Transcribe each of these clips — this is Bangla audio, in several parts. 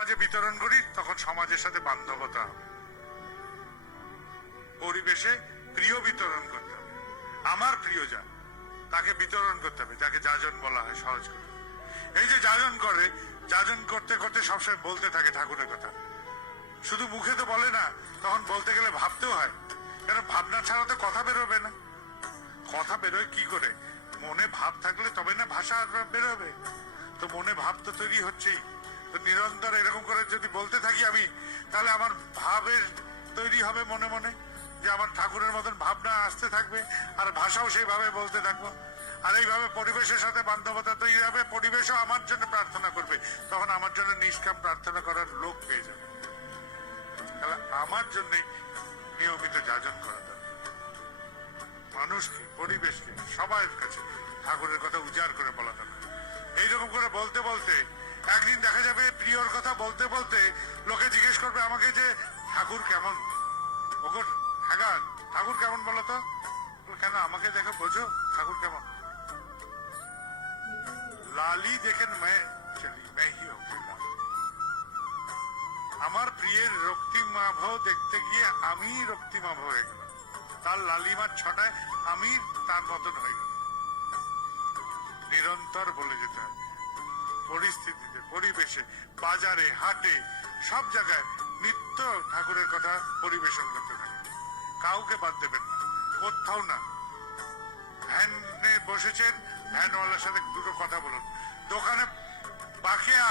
সমাজে বিতরণ করি তখন সমাজের সাথে বান্ধবতা হবে, পরিবেশে প্রিয় বিতরণ করতে হবে। আমার প্রিয়জন তাকে বিতরণ করতে হবে, যাকে যাজন বলা হয় সহজ করে। এই যে যাজন করে, যাজন করতে করতে সবসময় বলতে থাকে ঠাকুরের কথা। শুধু মুখে তো বলে না, তখন বলতে গেলে ভাবতেও হয়, কেন ভাবনা ছাড়া তো কথা বেরোবে না। কথা বেরোয় কি করে? মনে ভাব থাকলে তবে না ভাষা বেরোবে। তো মনে ভাব তো তৈরি হচ্ছেই। তো নিরন্তর এরকম করে যদি বলতে থাকি আমি, তাহলে আমার ভাবের তৈরি হবে মনে মনে, যে আমার ঠাকুরের মতন ভাবনা আসতে থাকবে, আর ভাষাও সেইভাবে বলতে থাকবো। আর এইভাবে পরিবেশের সাথে বান্ধবতা তৈরি হবে, পরিবেশও আমার জন্য প্রার্থনা করবে, তখন আমার জন্য নিষ্কাম প্রার্থনা করার লোক পেয়ে যাবে। তাহলে আমার জন্যই নিয়মিত যাজন করা দরকার। মানুষকে, পরিবেশকে, সবার কাছে ঠাকুরের কথা উজাড় করে বলা দরকার। এইরকম করে বলতে বলতে একদিন দেখা যাবে প্রিয়র কথা বলতে বলতে লোকে জিজ্ঞেস করবে আমাকে যে ঠাকুর কেমন? ওগো হ্যাঁ, ঠাকুর কেমন বলো তো? কেন আমাকে দেখে বোঝো ঠাকুর কেমন? লালি দেখেন আমার প্রিয়ের রক্তিমাভ দেখতে গিয়ে আমি রক্তিমাভ হয়ে গেলাম, তার লালিমার ছটায় আমি তার মতন হয়ে গেলাম। নিরন্তর বলে যেতে হয়, পরিস্থিতিতে, পরিবেশে, বাজারে, হাটে, সব জায়গায় নিত্য ঠাকুরের কথা পরিবেশন করতে থাকে। কাউকে বাদ দেবেন না, কোথাও না। ভ্যানে বসেছেন, ভ্যানওয়ালার সাথে দুটো কথা বলুন। দোকানে বাকিয়া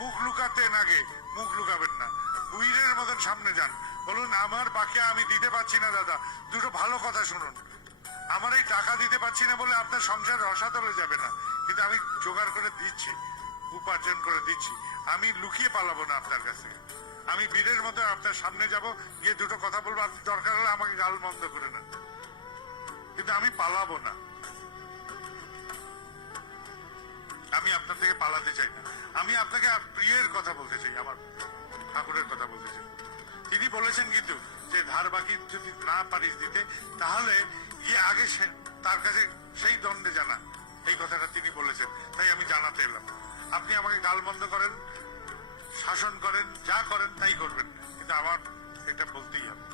মুখ লুকাতেন, আগে মুখ লুকাবেন না, উইরের মতন সামনে যান, বলুন আমার বাকিয়া আমি দিতে পারছি না দাদা, দুটো ভালো কথা শুনুন। আমার এই টাকা দিতে পারছি না বলে আপনার সংসার রসাতলে যাবে না, কিন্তু আমি জোগাড় করে দিচ্ছি, উপার্জন করে দিচ্ছি। আমি লুকিয়ে পালাবো না আপনার কাছে। আমি বীরের মতো আপনার সামনে যাব, গিয়ে দুটো কথা বলবো, আপনি দরকার হলে আমাকে গাল মন্দ করে নেন, কিন্তু আমি পালাবো না। আমি আপনার থেকে পালাতে চাই না। আমি আপনাকে প্রিয়ের কথা বলতে চাই, আমার ঠাকুরের কথা বলতে চাই। তিনি বলেছেন কিন্তু যে ধার বাকি যদি না পারিস দিতে, তাহলে গিয়ে আগে তার কাছে সেই দণ্ডে জানা। এই কথাটা তিনি বলেছেন, তাই আমি জানাতে এলাম। আপনি আমাকে গালমন্দ করেন, শাসন করেন, যা করেন তাই করবেন, কিন্তু আমার এটা বলতেই হবে।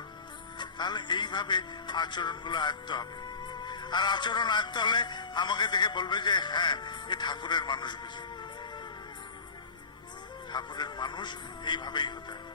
তাহলে এইভাবে আচরণগুলো আয়ত্ত হবে। আর আচরণ আয়ত্ত হলে আমাকে দেখে বলবে যে হ্যাঁ, এ ঠাকুরের মানুষ বুঝি। ঠাকুরের মানুষ এইভাবেই হতে হয়।